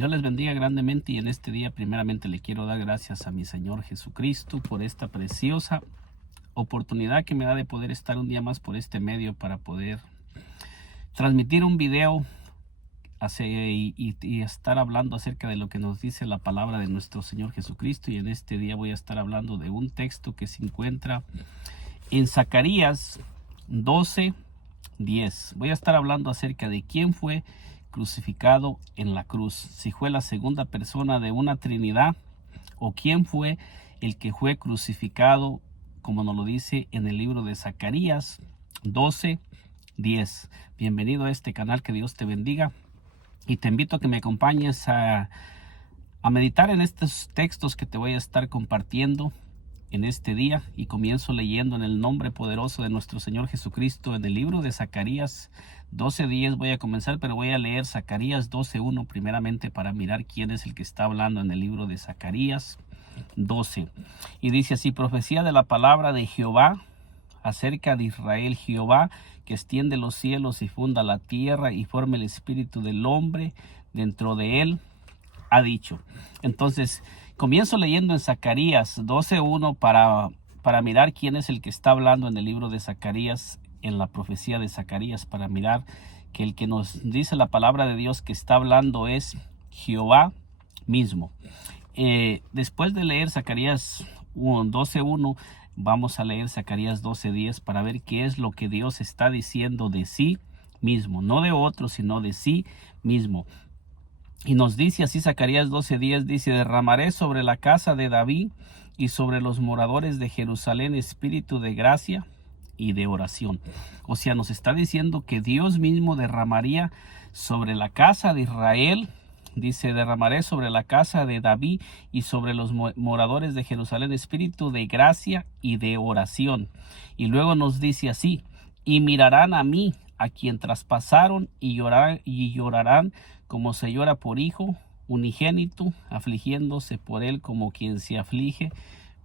Dios les bendiga grandemente y en este día primeramente le quiero dar gracias a mi Señor Jesucristo por esta preciosa oportunidad que me da de poder estar un día más por este medio para poder transmitir un video y estar hablando acerca de lo que nos dice la palabra de nuestro Señor Jesucristo. Y en este día voy a estar hablando de un texto que se encuentra en Zacarías 12:10. Voy a estar hablando acerca de quién fue crucificado en la cruz, si fue la segunda persona de una Trinidad o quién fue el que fue crucificado, como nos lo dice en el libro de Zacarías 12:10. Bienvenido a este canal, que Dios te bendiga y te invito a que me acompañes a meditar en estos textos que te voy a estar compartiendo en este día, y comienzo leyendo en el nombre poderoso de nuestro Señor Jesucristo en el libro de Zacarías 12:10. Voy a comenzar, pero voy a leer Zacarías 12:1 primeramente para mirar quién es el que está hablando en el libro de Zacarías 12. Y dice así: profecía de la palabra de Jehová acerca de Israel, Jehová que extiende los cielos y funda la tierra y forma el espíritu del hombre dentro de él, ha dicho. Entonces comienzo leyendo en Zacarías 12:1 para mirar quién es el que está hablando en el libro de Zacarías, en la profecía de Zacarías, para mirar que el que nos dice la palabra de Dios que está hablando es Jehová mismo. Después de leer Zacarías 12:1, vamos a leer Zacarías 12:10 para ver qué es lo que Dios está diciendo de sí mismo, no de otro, sino de sí mismo. Y nos dice así Zacarías 12:10, dice: derramaré sobre la casa de David y sobre los moradores de Jerusalén espíritu de gracia y de oración. O sea, nos está diciendo que Dios mismo derramaría sobre la casa de Israel. Dice: derramaré sobre la casa de David y sobre los moradores de Jerusalén espíritu de gracia y de oración. Y luego nos dice así: y mirarán a mí, a quien traspasaron, y llorarán como se llora por hijo unigénito, afligiéndose por él como quien se aflige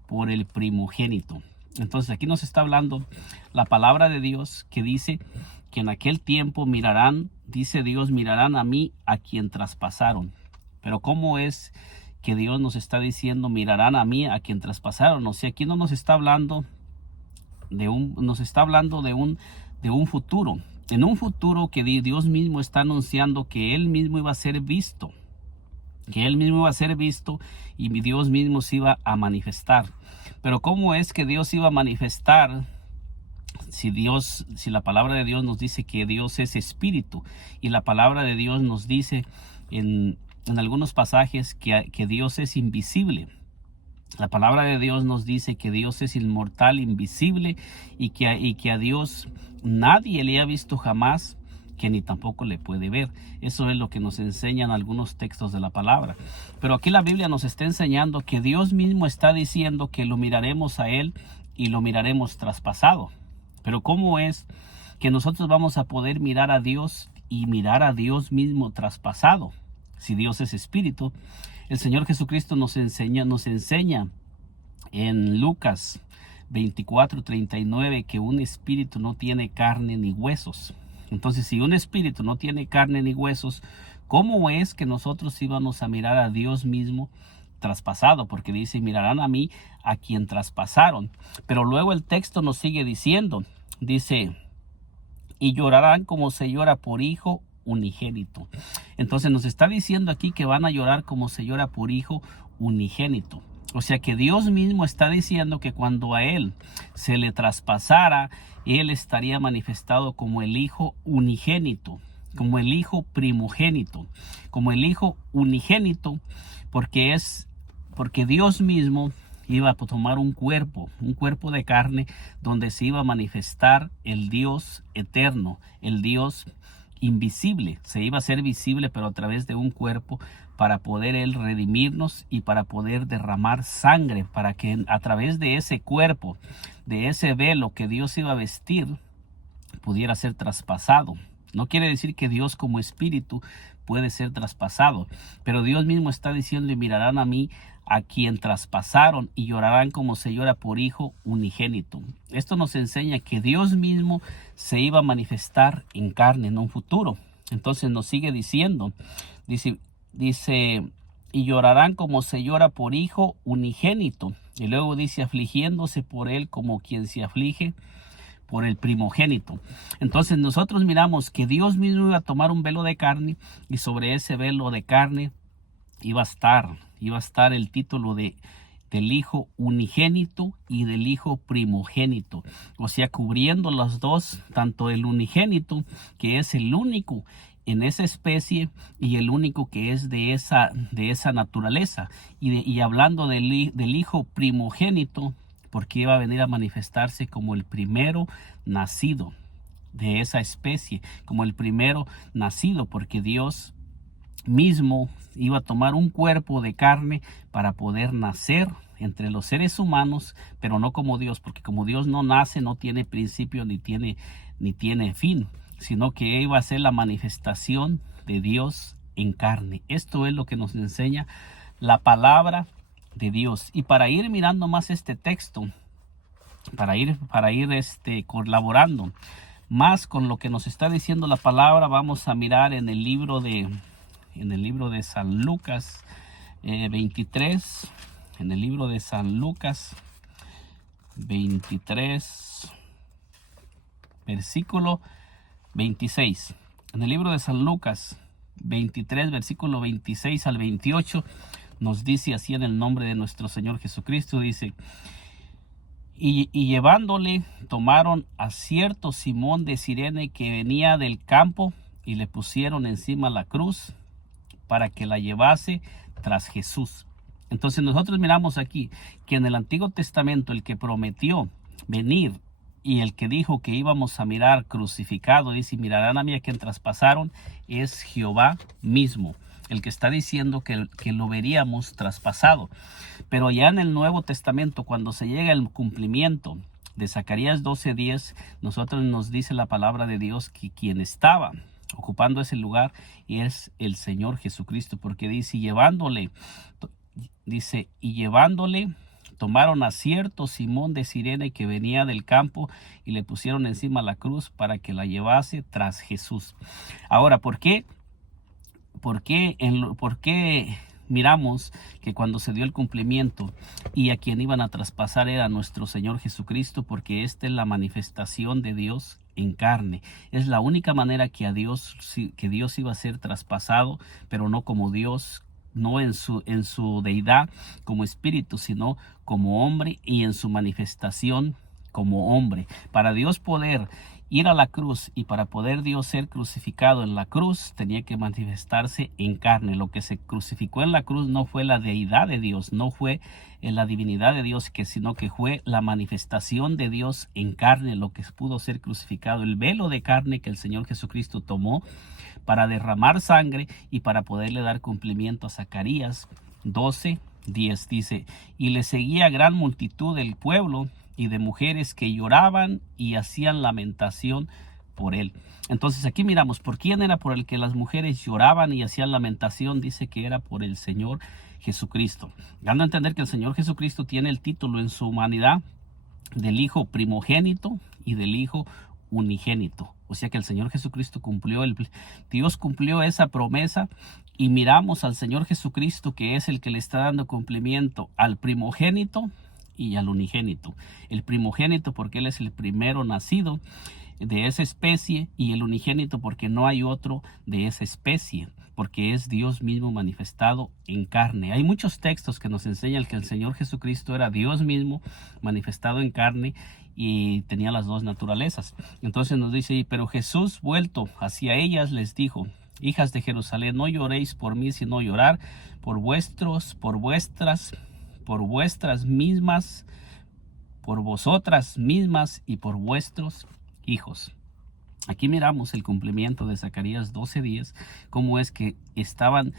por el primogénito. Entonces aquí nos está hablando la palabra de Dios, que dice que en aquel tiempo mirarán, dice Dios, mirarán a mí, a quien traspasaron. Pero ¿cómo es que Dios nos está diciendo mirarán a mí, a quien traspasaron? O sea, aquí no nos está hablando de un futuro. En un futuro que Dios mismo está anunciando que Él mismo iba a ser visto. Que Él mismo iba a ser visto y Dios mismo se iba a manifestar. Pero ¿cómo es que Dios iba a manifestar si la palabra de Dios nos dice que Dios es espíritu? Y la palabra de Dios nos dice en algunos pasajes que Dios es invisible. La palabra de Dios nos dice que Dios es inmortal, invisible, y que a Dios nadie le ha visto jamás, que ni tampoco le puede ver. Eso es lo que nos enseñan algunos textos de la palabra. Pero aquí la Biblia nos está enseñando que Dios mismo está diciendo que lo miraremos a Él y lo miraremos traspasado. Pero ¿cómo es que nosotros vamos a poder mirar a Dios y mirar a Dios mismo traspasado? Si Dios es espíritu. El Señor Jesucristo nos enseña en Lucas 24:39 que un espíritu no tiene carne ni huesos. Entonces, si un espíritu no tiene carne ni huesos, ¿cómo es que nosotros íbamos a mirar a Dios mismo traspasado? Porque dice: mirarán a mí, a quien traspasaron. Pero luego el texto nos sigue diciendo, dice: y llorarán como se llora por hijo unigénito. Entonces nos está diciendo aquí que van a llorar como se llora por hijo unigénito. O sea que Dios mismo está diciendo que cuando a Él se le traspasara, Él estaría manifestado como el hijo unigénito, como el hijo primogénito, como el hijo unigénito, porque Dios mismo iba a tomar un cuerpo de carne, donde se iba a manifestar el Dios eterno, el Dios invisible. Se iba a ser visible, pero a través de un cuerpo, para poder Él redimirnos y para poder derramar sangre, para que a través de ese cuerpo, de ese velo que Dios iba a vestir, pudiera ser traspasado. No quiere decir que Dios como espíritu puede ser traspasado, pero Dios mismo está diciendo: y mirarán a mí, a quien traspasaron, y llorarán como se llora por hijo unigénito. Esto nos enseña que Dios mismo se iba a manifestar en carne en un futuro. Entonces nos sigue diciendo, dice: dice, y llorarán como se llora por hijo unigénito. Y luego dice, afligiéndose por él como quien se aflige por el primogénito. Entonces nosotros miramos que Dios mismo iba a tomar un velo de carne, y sobre ese velo de carne iba a estar el título del hijo unigénito y del hijo primogénito. O sea, cubriendo los dos, tanto el unigénito, que es el único en esa especie y el único que es de esa naturaleza. Y hablando del hijo primogénito, porque iba a venir a manifestarse como el primero nacido de esa especie, como el primero nacido, porque Dios mismo iba a tomar un cuerpo de carne para poder nacer entre los seres humanos, pero no como Dios, porque como Dios no nace, no tiene principio ni tiene fin, sino que iba a ser la manifestación de Dios en carne. Esto es lo que nos enseña la palabra de Dios. Y para ir mirando más este texto, para ir colaborando más con lo que nos está diciendo la palabra, vamos a mirar en el libro de San Lucas 23, en el libro de San Lucas 23, versículo 26. En el libro de San Lucas 23, versículo 26 al 28, nos dice así en el nombre de nuestro Señor Jesucristo, dice, y llevándole, tomaron a cierto Simón de Cirene que venía del campo, y le pusieron encima la cruz para que la llevase tras Jesús. Entonces nosotros miramos aquí que en el Antiguo Testamento el que prometió venir y el que dijo que íbamos a mirar crucificado, dice, mirarán a mí a quien traspasaron, es Jehová mismo, el que está diciendo que lo veríamos traspasado. Pero ya en el Nuevo Testamento, cuando se llega el cumplimiento de Zacarías 12:10, nosotros nos dice la palabra de Dios que quien estaba ocupando ese lugar es el Señor Jesucristo, porque dice, y llevándole, tomaron a cierto Simón de Cirene que venía del campo y le pusieron encima la cruz para que la llevase tras Jesús. Ahora, ¿por qué miramos que cuando se dio el cumplimiento y a quien iban a traspasar era nuestro Señor Jesucristo? Porque esta es la manifestación de Dios en carne. Es la única manera que Dios iba a ser traspasado, pero no como Dios, no en su deidad como espíritu, sino como hombre y en su manifestación como hombre. Para Dios poder ir a la cruz y para poder Dios ser crucificado en la cruz, tenía que manifestarse en carne. Lo que se crucificó en la cruz no fue la deidad de Dios, no fue la divinidad de Dios, sino que fue la manifestación de Dios en carne, lo que pudo ser crucificado, el velo de carne que el Señor Jesucristo tomó para derramar sangre y para poderle dar cumplimiento a Zacarías 12:10. Dice, y le seguía gran multitud del pueblo y de mujeres que lloraban y hacían lamentación por él. Entonces aquí miramos por quién era por el que las mujeres lloraban y hacían lamentación. Dice que era por el Señor Jesucristo, dando a entender que el Señor Jesucristo tiene el título en su humanidad del hijo primogénito y del hijo unigénito. O sea que el Señor Jesucristo Dios cumplió esa promesa, y miramos al Señor Jesucristo que es el que le está dando cumplimiento al primogénito y al unigénito. El primogénito porque él es el primero nacido de esa especie, y el unigénito porque no hay otro de esa especie, porque es Dios mismo manifestado en carne. Hay muchos textos que nos enseñan que el Señor Jesucristo era Dios mismo manifestado en carne y tenía las dos naturalezas. Entonces nos dice, pero Jesús, vuelto hacia ellas, les dijo, hijas de Jerusalén, no lloréis por mí, sino llorar por vosotras mismas, por vosotras mismas y por vuestros hijos. Aquí miramos el cumplimiento de Zacarías 12:10, cómo es que estaban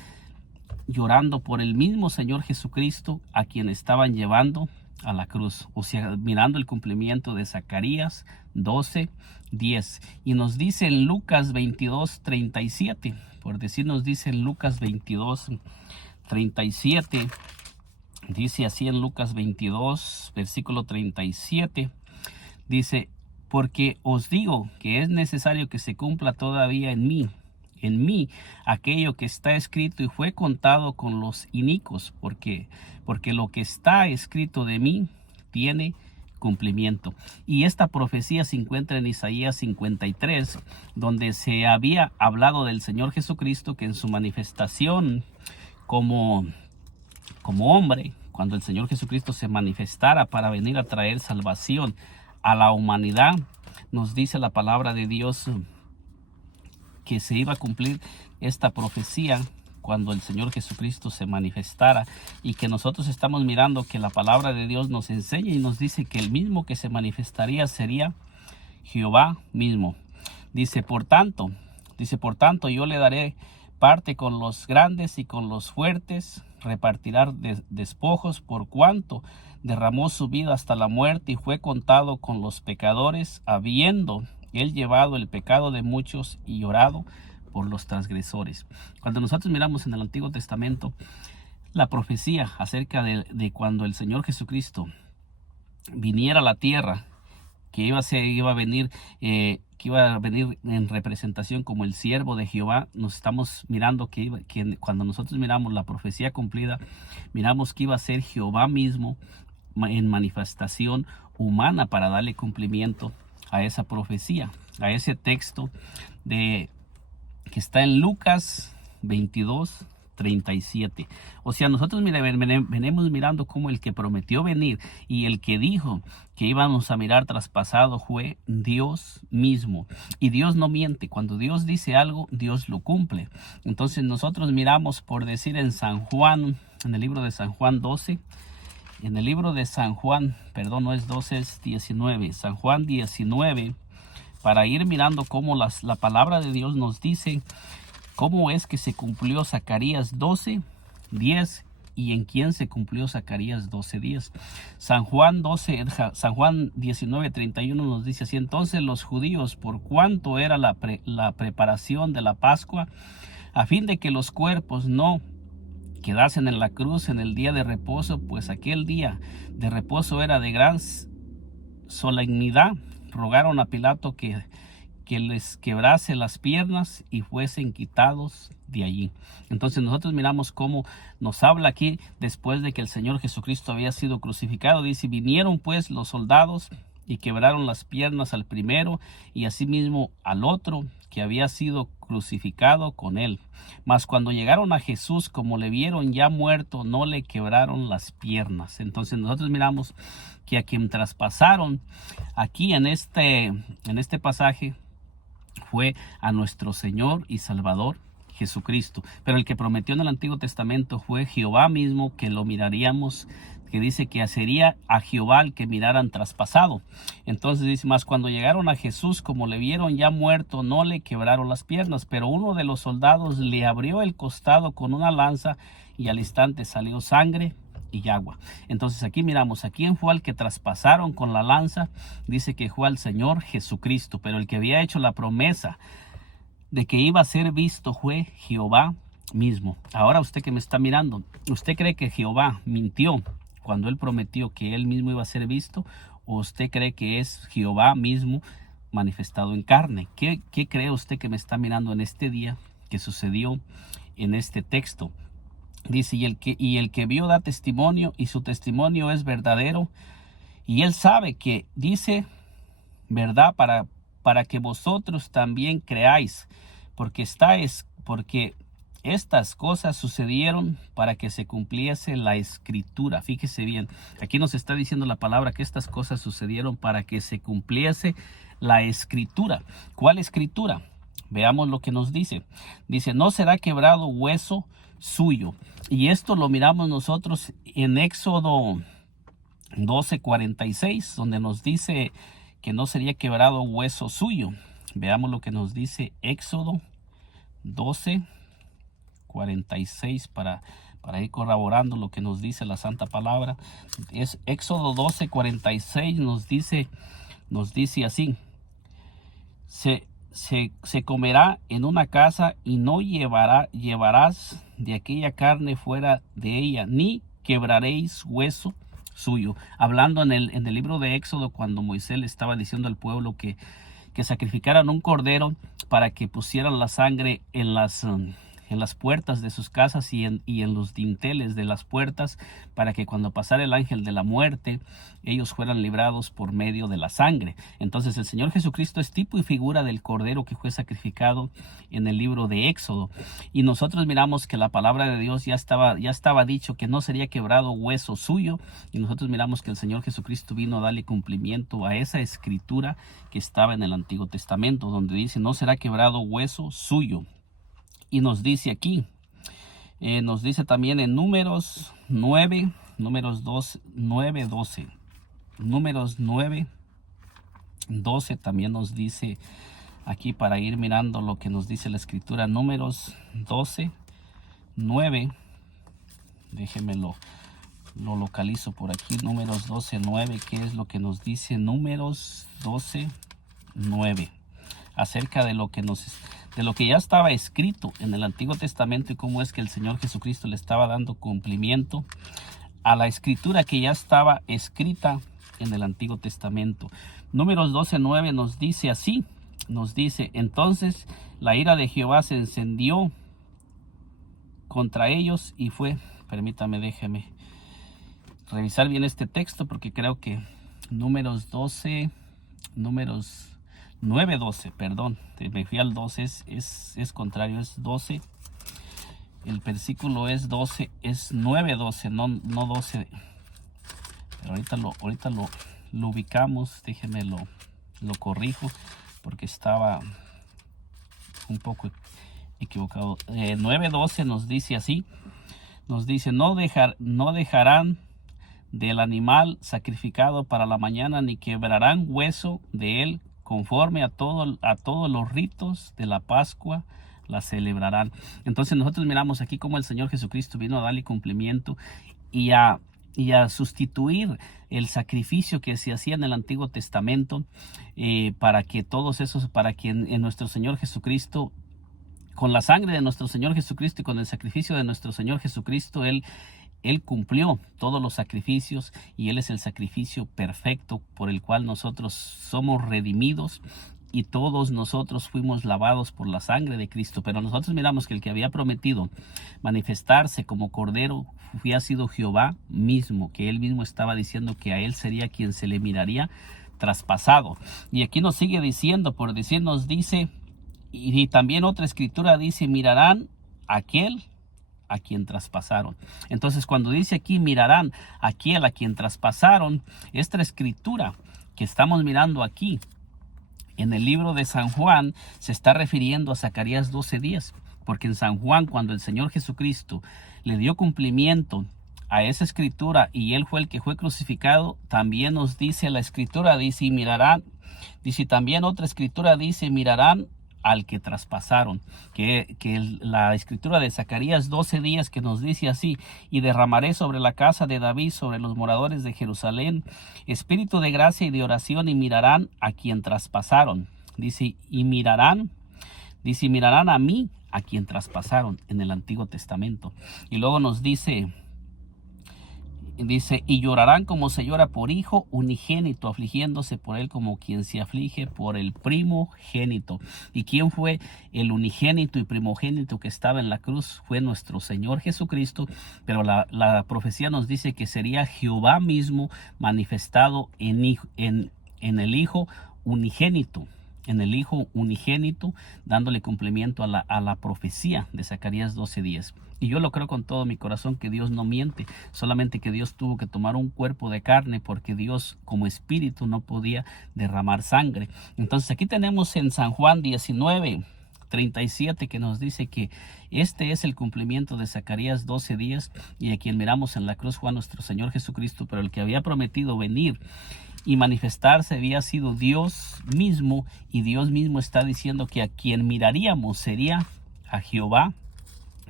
llorando por el mismo Señor Jesucristo a quien estaban llevando a la cruz. O sea, mirando el cumplimiento de Zacarías 12:10. Y nos dice en Lucas 22:37, por decir, nos dice en Lucas 22:37, dice así en Lucas 22, versículo 37, dice, porque os digo que es necesario que se cumpla todavía en mí en mí aquello que está escrito y fue contado con los inicuos, porque lo que está escrito de mí tiene cumplimiento. Y esta profecía se encuentra en Isaías 53, donde se había hablado del Señor Jesucristo, que en su manifestación como hombre, cuando el Señor Jesucristo se manifestara para venir a traer salvación a la humanidad, nos dice la palabra de Dios que se iba a cumplir esta profecía cuando el Señor Jesucristo se manifestara, y que nosotros estamos mirando que la palabra de Dios nos enseña y nos dice que el mismo que se manifestaría sería Jehová mismo. Dice, por tanto, yo le daré parte con los grandes y con los fuertes, repartirá despojos, por cuanto derramó su vida hasta la muerte y fue contado con los pecadores, habiendo él llevado el pecado de muchos y llorado por los transgresores. Cuando nosotros miramos en el Antiguo Testamento la profecía acerca de cuando el Señor Jesucristo viniera a la tierra, que iba a venir en representación como el siervo de Jehová, nos estamos mirando que cuando nosotros miramos la profecía cumplida, miramos que iba a ser Jehová mismo en manifestación humana para darle cumplimiento a esa profecía, a ese texto que está en Lucas 22:37. O sea, nosotros venimos mirando cómo el que prometió venir y el que dijo que íbamos a mirar traspasado fue Dios mismo. Y Dios no miente. Cuando Dios dice algo, Dios lo cumple. Entonces nosotros miramos, por decir, en San Juan, en el libro de San Juan 12, en el libro de San Juan, perdón, no es 12, es 19, San Juan 19, para ir mirando cómo la palabra de Dios nos dice cómo es que se cumplió Zacarías 12:10 y en quién se cumplió Zacarías 12:10. San Juan 19:31 nos dice así: entonces los judíos, por cuanto era la preparación de la Pascua, a fin de que los cuerpos no quedasen en la cruz en el día de reposo, pues aquel día de reposo era de gran solemnidad, rogaron a Pilato que les quebrase las piernas y fuesen quitados de allí. Entonces nosotros miramos cómo nos habla aquí después de que el Señor Jesucristo había sido crucificado. Dice, vinieron pues los soldados y quebraron las piernas al primero y asimismo al otro que había sido crucificado con él. Mas cuando llegaron a Jesús, como le vieron ya muerto, no le quebraron las piernas. Entonces nosotros miramos que a quien traspasaron aquí en este pasaje fue a nuestro Señor y Salvador Jesucristo. Pero el que prometió en el Antiguo Testamento fue Jehová mismo, que lo miraríamos, que dice que sería a Jehová el que miraran traspasado. Entonces dice, más cuando llegaron a Jesús, como le vieron ya muerto, no le quebraron las piernas, pero uno de los soldados le abrió el costado con una lanza y al instante salió sangre y agua. Entonces aquí miramos a quién fue al que traspasaron con la lanza. Dice que fue al Señor Jesucristo, pero el que había hecho la promesa de que iba a ser visto fue Jehová mismo. Ahora usted que me está mirando, ¿usted cree que Jehová mintió cuando él prometió que él mismo iba a ser visto? ¿O usted cree que es Jehová mismo manifestado en carne? ¿Qué cree usted que me está mirando en este día que sucedió en este texto? Dice, y el que vio da testimonio, y su testimonio es verdadero, y él sabe que dice verdad para que vosotros también creáis, porque estas cosas sucedieron para que se cumpliese la escritura. Fíjese bien, aquí nos está diciendo la palabra que estas cosas sucedieron para que se cumpliese la escritura. ¿Cuál escritura? Veamos lo que nos dice. Dice, no será quebrado hueso suyo. Y esto lo miramos nosotros en Éxodo 12:46, donde nos dice que no sería quebrado hueso suyo. Veamos lo que nos dice Éxodo 12:46 para ir corroborando lo que nos dice la Santa Palabra. Es Éxodo 12:46 nos dice así: se comerá en una casa y no llevarás de aquella carne fuera de ella, ni quebraréis hueso suyo. Hablando en el libro de Éxodo, cuando Moisés le estaba diciendo al pueblo que que sacrificaran un cordero para que pusieran la sangre en las puertas de sus casas y en los dinteles de las puertas, para que cuando pasara el ángel de la muerte, ellos fueran librados por medio de la sangre. Entonces el Señor Jesucristo es tipo y figura del cordero que fue sacrificado en el libro de Éxodo. Y nosotros miramos que la palabra de Dios ya estaba dicho que no sería quebrado hueso suyo, y nosotros miramos que el Señor Jesucristo vino a darle cumplimiento a esa escritura que estaba en el Antiguo Testamento, donde dice: no será quebrado hueso suyo. Y nos dice aquí, nos dice también en Números 9, Números 2, 9, 12. Números 9, 12 también nos dice aquí, para ir mirando lo que nos dice la escritura. Números 12, 9. Déjenme lo localizo por aquí. Números 12, 9. ¿Qué es lo que nos dice Números 12, 9? Acerca de lo que ya estaba escrito en el Antiguo Testamento y cómo es que el Señor Jesucristo le estaba dando cumplimiento a la escritura que ya estaba escrita en el Antiguo Testamento. Números 12:9 nos dice así, nos dice: entonces la ira de Jehová se encendió contra ellos y fue, permítame, déjeme revisar bien este texto, porque creo que Números 9:12, perdón, me fui al 12, es contrario, es 12. El versículo es 12, es 9:12, no 12. Pero ahorita lo ubicamos, déjenme lo corrijo, porque estaba un poco equivocado. 9:12 nos dice así, nos dice: no dejarán del animal sacrificado para la mañana, ni quebrarán hueso de él, conforme a todos los ritos de la Pascua la celebrarán. Entonces nosotros miramos aquí cómo el Señor Jesucristo vino a darle cumplimiento y a sustituir el sacrificio que se hacía en el Antiguo Testamento, para que en nuestro Señor Jesucristo, con la sangre de nuestro Señor Jesucristo y con el sacrificio de nuestro Señor Jesucristo, Él cumplió todos los sacrificios, y Él es el sacrificio perfecto por el cual nosotros somos redimidos, y todos nosotros fuimos lavados por la sangre de Cristo. Pero nosotros miramos que el que había prometido manifestarse como cordero había sido Jehová mismo, que Él mismo estaba diciendo que a Él sería quien se le miraría traspasado. Y aquí nos sigue diciendo, por decir, nos dice, y también otra escritura dice: mirarán aquel a quien traspasaron. Entonces, cuando dice aquí mirarán aquel a quien traspasaron, esta escritura que estamos mirando aquí en el libro de San Juan se está refiriendo a Zacarías 12:10, porque en San Juan, cuando el Señor Jesucristo le dio cumplimiento a esa escritura y Él fue el que fue crucificado, también nos dice la escritura, dice: y mirarán, dice también otra escritura, dice: mirarán al que traspasaron, que la escritura de Zacarías 12:10, que nos dice así: y derramaré sobre la casa de David, sobre los moradores de Jerusalén, espíritu de gracia y de oración, y mirarán a quien traspasaron. Dice: y mirarán a mí, a quien traspasaron, en el Antiguo Testamento. Y luego nos dice: y llorarán como se llora por hijo unigénito, afligiéndose por él como quien se aflige por el primogénito. ¿Y quién fue el unigénito y primogénito que estaba en la cruz? Fue nuestro Señor Jesucristo, pero la profecía nos dice que sería Jehová mismo manifestado en el Hijo unigénito. En el Hijo unigénito, dándole cumplimiento a la profecía de Zacarías 12:10. Y yo lo creo con todo mi corazón, que Dios no miente, solamente que Dios tuvo que tomar un cuerpo de carne, porque Dios como espíritu no podía derramar sangre. Entonces aquí tenemos en San Juan 19:37 que nos dice que este es el cumplimiento de Zacarías 12:10, y a quien miramos en la cruz fue a nuestro Señor Jesucristo, pero el que había prometido venir y manifestarse había sido Dios mismo, y Dios mismo está diciendo que a quien miraríamos sería a Jehová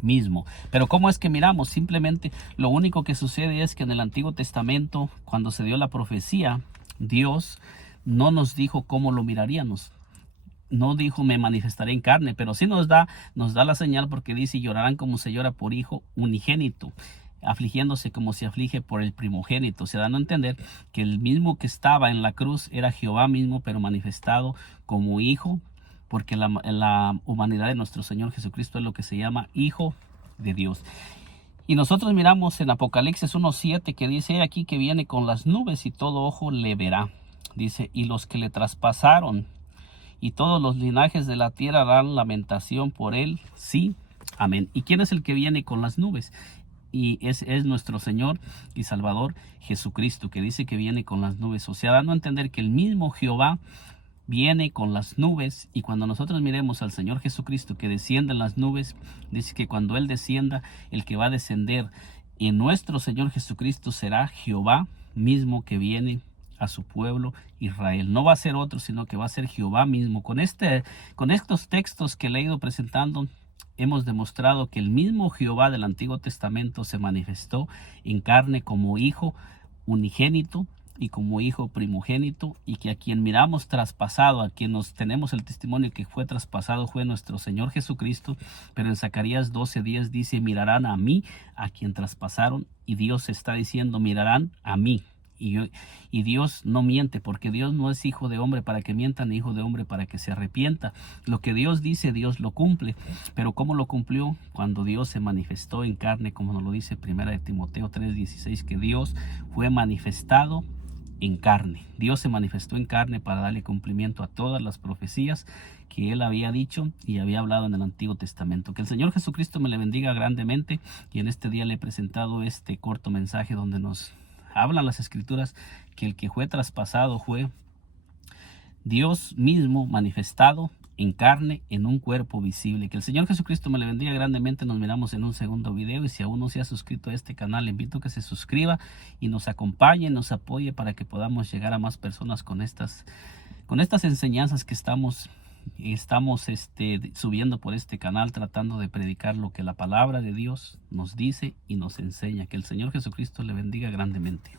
mismo. Pero ¿cómo es que miramos? Simplemente lo único que sucede es que en el Antiguo Testamento, cuando se dio la profecía, Dios no nos dijo cómo lo miraríamos. No dijo: me manifestaré en carne, pero sí nos da la señal, porque dice: llorarán como se llora por hijo unigénito. afligiéndose como se aflige por el primogénito. Se dan a entender que el mismo que estaba en la cruz era Jehová mismo, pero manifestado como hijo, porque la humanidad de nuestro Señor Jesucristo es lo que se llama Hijo de Dios. Y nosotros miramos en Apocalipsis 1:7 que dice aquí que viene con las nubes y todo ojo le verá. Dice, y los que le traspasaron y todos los linajes de la tierra harán lamentación por él. Sí, amén. ¿Y quién es el que viene con las nubes? Y es nuestro Señor y Salvador Jesucristo, que dice que viene con las nubes. O sea, dando a entender que el mismo Jehová viene con las nubes. Y cuando nosotros miremos al Señor Jesucristo que desciende en las nubes, dice que cuando Él descienda, el que va a descender en nuestro Señor Jesucristo será Jehová mismo que viene a su pueblo Israel. No va a ser otro, sino que va a ser Jehová mismo. Con estos textos que le he ido presentando, hemos demostrado que el mismo Jehová del Antiguo Testamento se manifestó en carne como hijo unigénito y como hijo primogénito, y que a quien miramos traspasado, a quien nos tenemos el testimonio que fue traspasado, fue nuestro Señor Jesucristo. Pero en Zacarías 12:10 dice, mirarán a mí, a quien traspasaron, y Dios está diciendo, mirarán a mí. Y Dios no miente, porque Dios no es hijo de hombre para que mienta, ni hijo de hombre para que se arrepienta. Lo que Dios dice, Dios lo cumple. Pero ¿cómo lo cumplió? Cuando Dios se manifestó en carne, como nos lo dice 1 Timoteo 3:16, que Dios fue manifestado en carne. Dios se manifestó en carne para darle cumplimiento a todas las profecías que Él había dicho y había hablado en el Antiguo Testamento. Que el Señor Jesucristo me le bendiga grandemente, y en este día le he presentado este corto mensaje donde nos hablan las Escrituras que el que fue traspasado fue Dios mismo manifestado en carne, en un cuerpo visible. Que el Señor Jesucristo me le bendiga grandemente. Nos miramos en un segundo video, y si aún no se ha suscrito a este canal, le invito a que se suscriba y nos acompañe, nos apoye para que podamos llegar a más personas con estas enseñanzas que estamos subiendo por este canal, tratando de predicar lo que la palabra de Dios nos dice y nos enseña. Que el Señor Jesucristo le bendiga grandemente.